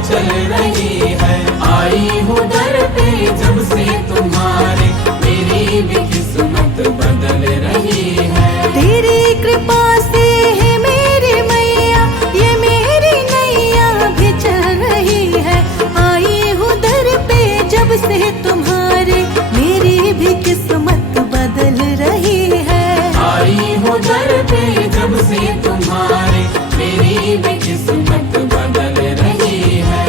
चल रही है। आई हूँ दर पे जब से तुम्हारे, मेरी भी किस्मत बदल रही है। तेरी कृपा से है मेरी मैया, ये मेरी नैया भी चल रही है। आई हूँ दर पे जब से तुम्हारे, मेरी भी किस्मत बदल रही है। आई हूँ दर पे जब से तुम्हारे, मेरी भी किस्मत बदल रही है।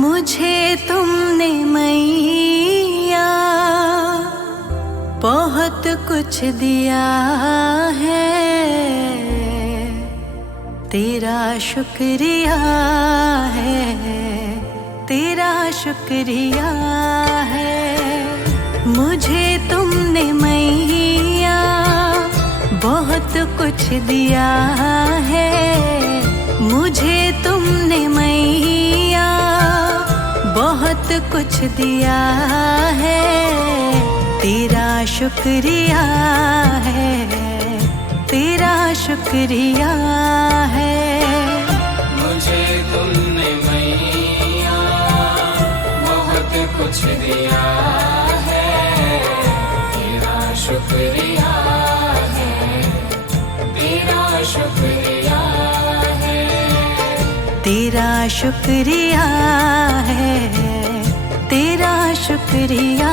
मुझे तुमने मैया बहुत कुछ दिया है, तेरा शुक्रिया है, तेरा शुक्रिया है। मुझे तुमने मैया बहुत कुछ दिया है, मुझे तुमने मैया बहुत कुछ दिया है, तेरा शुक्रिया है, तेरा शुक्रिया है। मुझे तुमने मैया बहुत कुछ दिया है, तेरा शुक्रिया है, तेरा शुक्रिया है, तेरा शुक्रिया है, तेरा शुक्रिया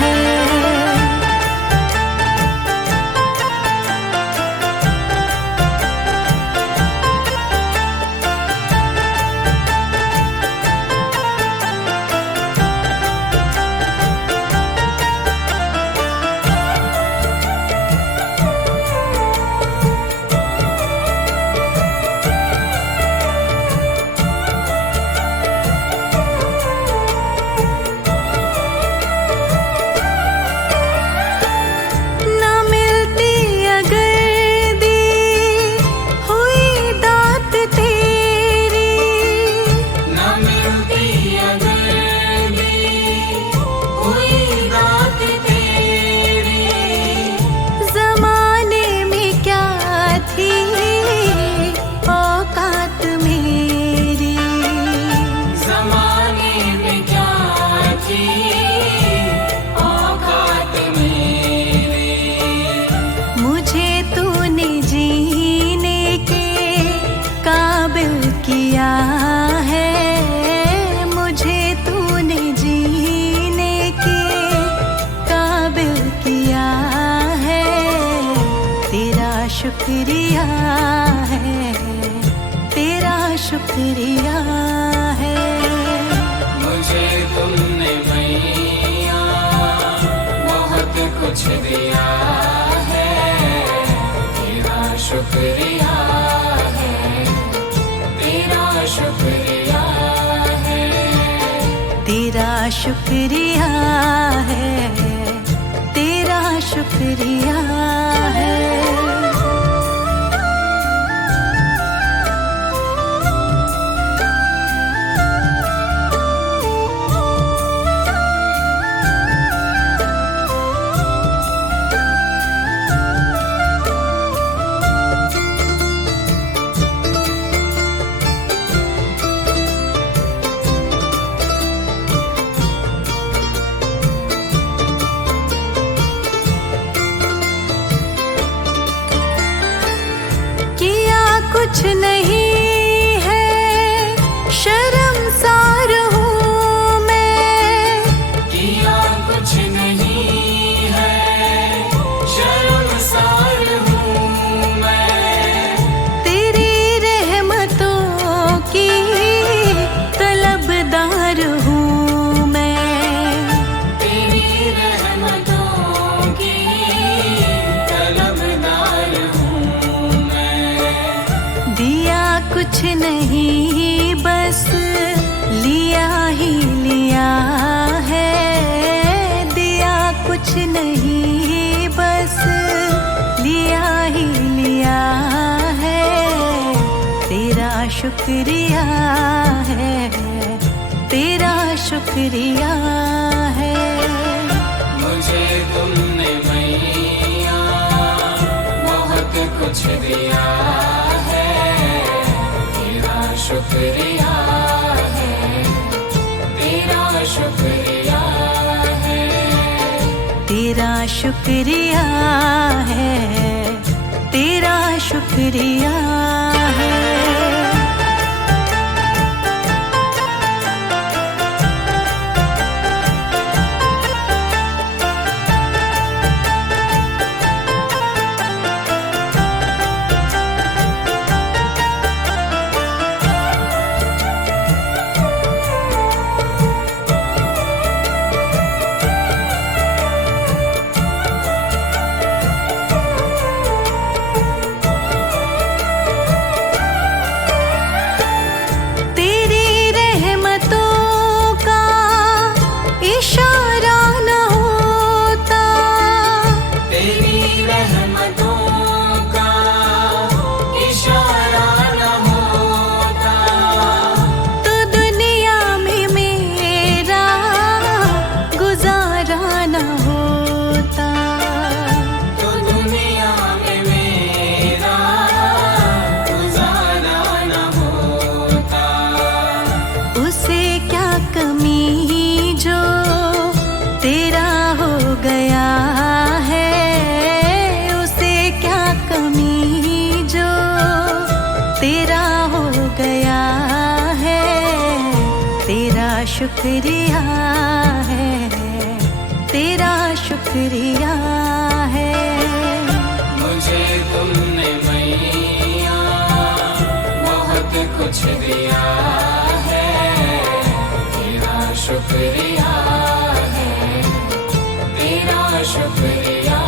है। किया है, मुझे तूने जीने के काबिल किया है, तेरा शुक्रिया है, तेरा शुक्रिया है। मुझे तुमने मैया बहुत कुछ दिया है, तेरा शुक्रिया है, तेरा शुक्रिया है, तेरा शुक्रिया है, तेरा शुक्रिया है। कुछ नहीं है शर्मसार हूँ मैं, किया कुछ नहीं है शर्मसार हूँ मैं, तेरी रहमतों की तलबदार हूँ मैं, तेरी रहमतों की तलबदार हूँ मैं। दिया कुछ नहीं बस लिया ही लिया है, दिया कुछ नहीं बस लिया ही लिया है, तेरा शुक्रिया है, तेरा शुक्रिया है। मुझे तुमने मैया बहुत कुछ दिया है, तेरा शुक्रिया है, तेरा शुक्रिया है, तेरा शुक्रिया है, तेरा शुक्रिया है। शुक्रिया है, तेरा शुक्रिया है। मुझे तुमने मैया बहुत कुछ दिया है, तेरा शुक्रिया है, तेरा शुक्रिया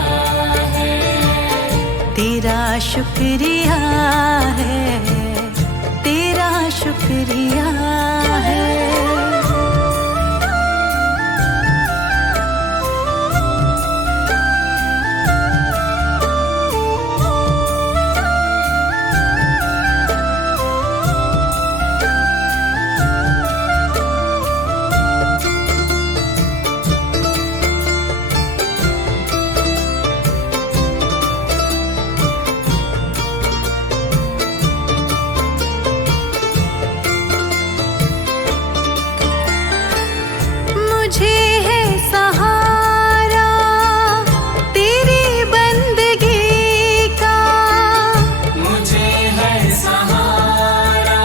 है, तेरा शुक्रिया है, तेरा शुक्रिया है। मुझे है सहारा तेरी बंदगी का, मुझे है सहारा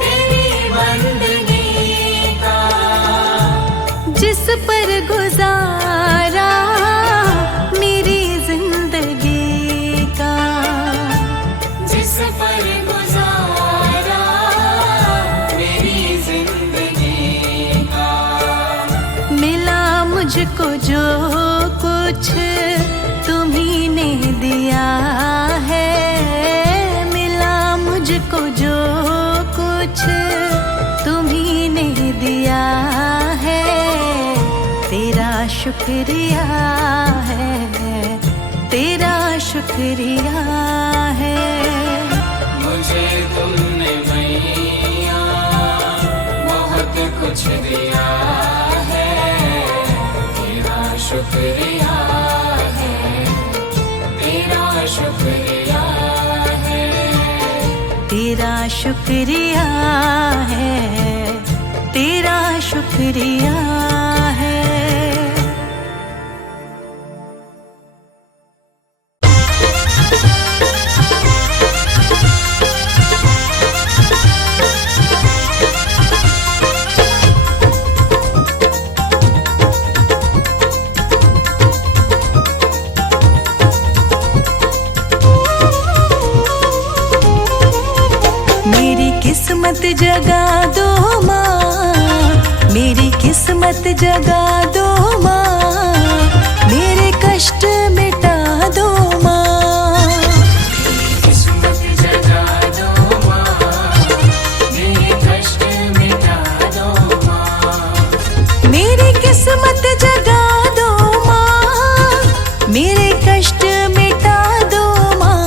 तेरी बंदगी का, जिस पर गुजारा मेरी जिंदगी का, जिस पर गुजारा मेरी जिंदगी का। मिला मुझको जो कुछ तुम्ही ने दिया है, मिला मुझको जो कुछ तुम्ही ने दिया है, तेरा शुक्रिया है, तेरा शुक्रिया है। मुझे तुमने मैया बहुत कुछ दिया है, तेरा शुक्रिया है, तेरा शुक्रिया है, तेरा शुक्रिया है, तेरा शुक्रिया है। मेरी किस्मत जगा दो माँ, मेरी किस्मत जगा दो माँ, मेरे कष्ट मिटा दो माँ। किस्मत जगा दो माँ, मेरे कष्ट मिटा दो माँ। मेरी किस्मत जगा दो माँ, मेरे कष्ट मिटा दो माँ।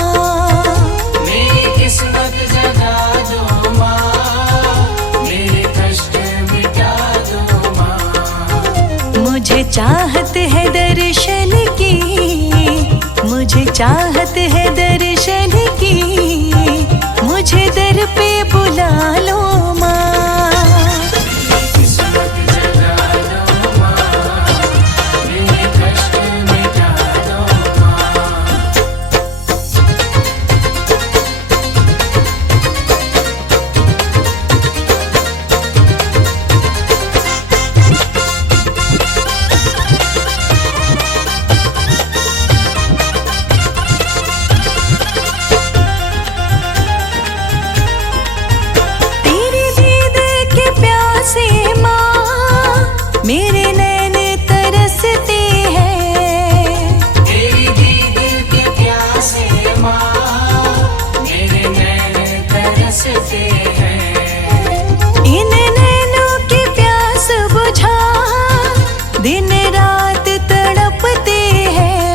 मेरी किस्मत जगा दो माँ, मेरे कष्ट मिटा दो माँ। मुझे चाहत है दर्शन की, मुझे चाहत है दर्शन की, मुझे दर पे बुला लो माँ। किस्मत जगा दो माँ, मेरे कष्ट मिटा दो माँ। तेरी दीद के प्यासे माँ, मेरे नैन तरसते हैं। तेरी दीद के प्यासे माँ, मेरे नैन तरसते हैं। इन नैनों की प्यास बुझा दिन रात तड़पते हैं।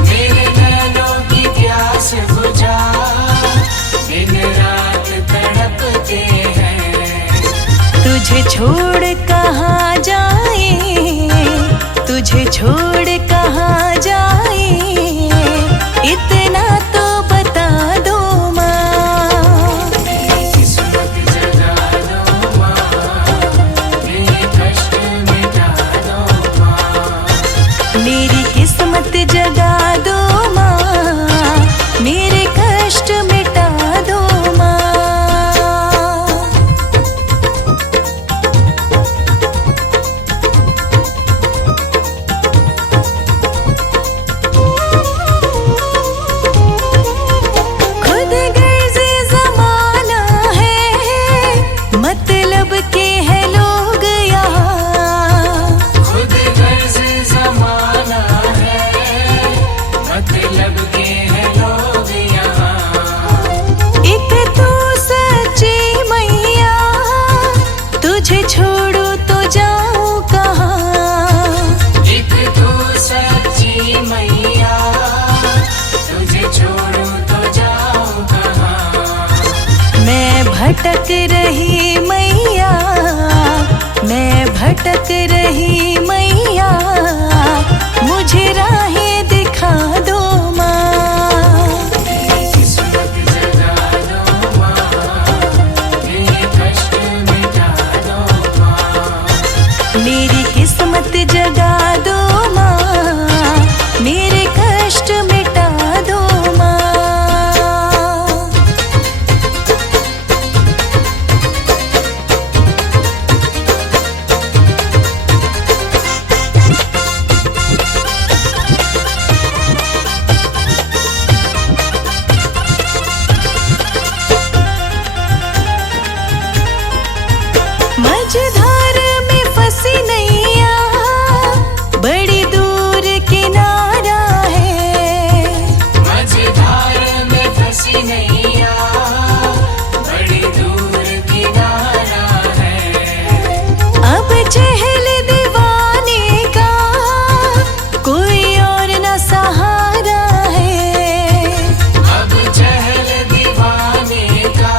मेरे नैनों की प्यास बुझा दिन रात तड़पते हैं। तुझे छोड़ कहाँ जाए, तुझे छोड़ कहाँ जाए, इतना तो बता दो माँ। किस्मत जगा दो माँ, मेरे कष्ट मिटा दो माँ। मेरी किस्मत जगा दो माँ, मेरे कष्ट मिटा दो माँ। भटक रही मैया, मैं भटक रही मैया, मुझे राहें दिखा दो माँ। किस्मत जगा दो माँ, मेरे कष्ट मिटा दो माँ। मेरी किस्मत जगा दो माँ, मेरे कष्ट मिटा दो माँ। मझधार में फंसी नैया, बड़ी दूर किनारा है। मझधार में फंसी नैया, बड़ी दूर किनारा है। अब चहल दीवाने का कोई और न सहारा है। अब चहल दीवाने का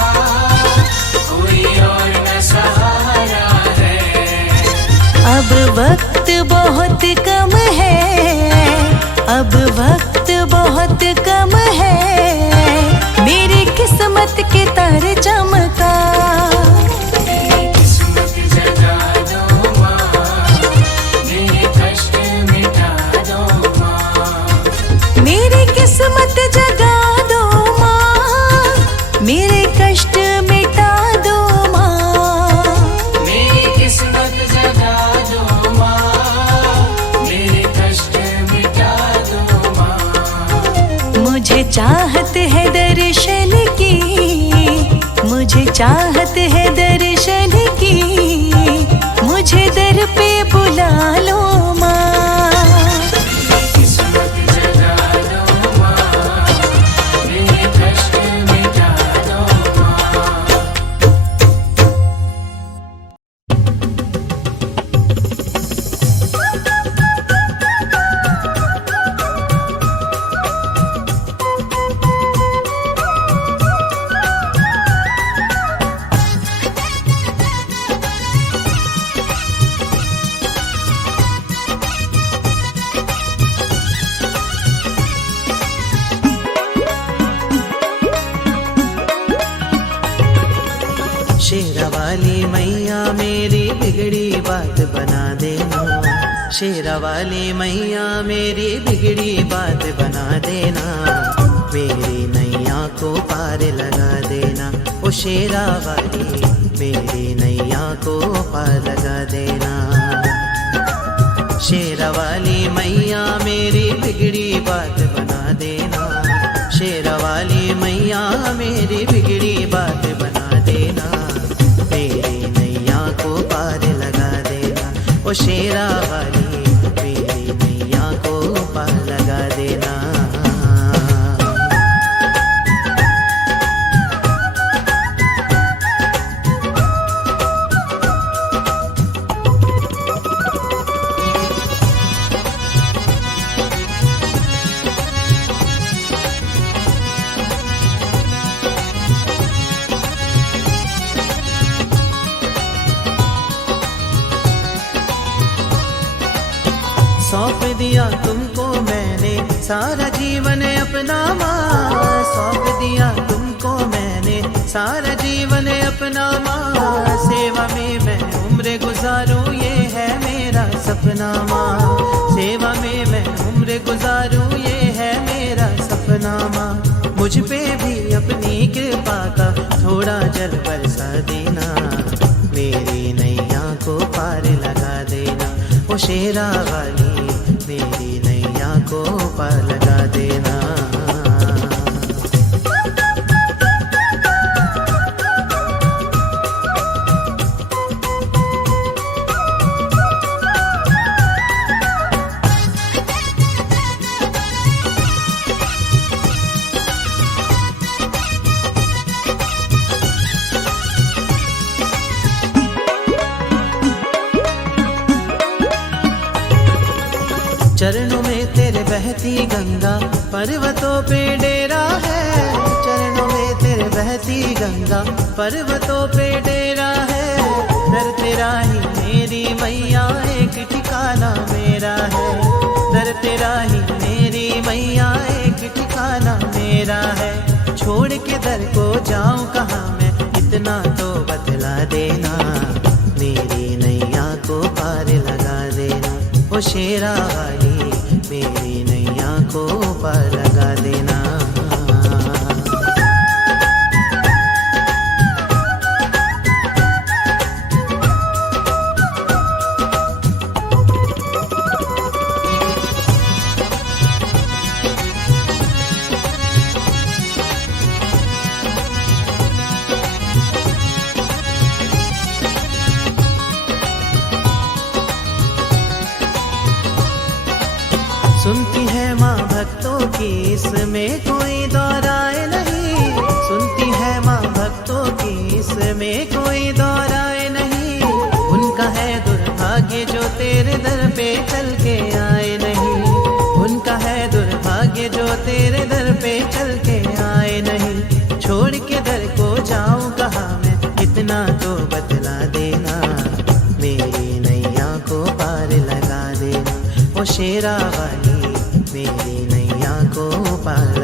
कोई और न सहारा है। अब वक्त बहुत कम है, अब वक्त बहुत कम है, मेरी किस्मत के तारे चमका। किस्मत जगा दो माँ, मेरे कष्ट मिटा दो माँ। मेरी किस्मत जगा दो माँ, मेरे कष्ट मिटा दो माँ। मेरी किस्मत जगा दो माँ, मेरे कष्ट मिटा दो माँ। मुझे चाहत है दर्शन की, मुझे चाहत है दर्शन की, मुझे दर पे बुला लो माँ। किस्मत जगा दो माँ, मेरे कष्ट मिटा दो माँ। शेरा वाली मैया मेरी बिगड़ी बात बना देना, शेरा वाली मैया मेरी बिगड़ी बात बना देना, मेरी नैया को पार लगा देना। ओ शेरा वाली मेरी नैया को पार लगा देना। शेरा वाली मैया मेरी बिगड़ी बात बना देना, शेरा वाली मैया मेरी बिगड़ी बात बना देना, मेरी नैया को पार लगा देना। ओ शेरा वाली मेरी नैया को पार लगा देना। सौंप दिया तुमको मैंने सारा जीवन अपना माँ, सौंप दिया तुमको मैंने सारा जीवन अपना माँ। सेवा में मैं उम्र गुजारूं ये है मेरा सपना माँ, सेवा में मैं उम्र गुजारूं ये है मेरा सपना माँ। मुझ पे भी अपनी कृपा का थोड़ा जल बरसा देना, मेरी नैया को पार लगा देना। ओ शेरा वाली मेरी नैया को पार लगा देना। चरणों में तेरे बहती गंगा, पर्वतों पे डेरा है। चरणों में तेरे बहती बहती गंगा पर्वतों पे डेरा है। दर तेरा ही मेरी मैया एक ठिकाना मेरा है। दर तेरा ही मेरी मैया एक ठिकाना मेरा है। छोड़ के दर को जाऊं कहाँ मैं, इतना तो बतला देना। मेरी नैया को पार लगा देना। ओ शेरा वाली मेरी नैया को पार लगा देना। सुनती है माँ भक्तों की इसमें कोई दौराए नहीं। सुनती है माँ भक्तों की इसमें कोई दौराए नहीं। उनका है दुर्भाग्य जो तेरे दर पे चल के आए नहीं। उनका है दुर्भाग्य जो तेरे दर पे चल के आए नहीं। छोड़ के दर को जाऊं कहाँ मैं, इतना तो बतला देना। मेरी नैया को पार लगा देना। ओ शेरा वाली मेरी नैया को पार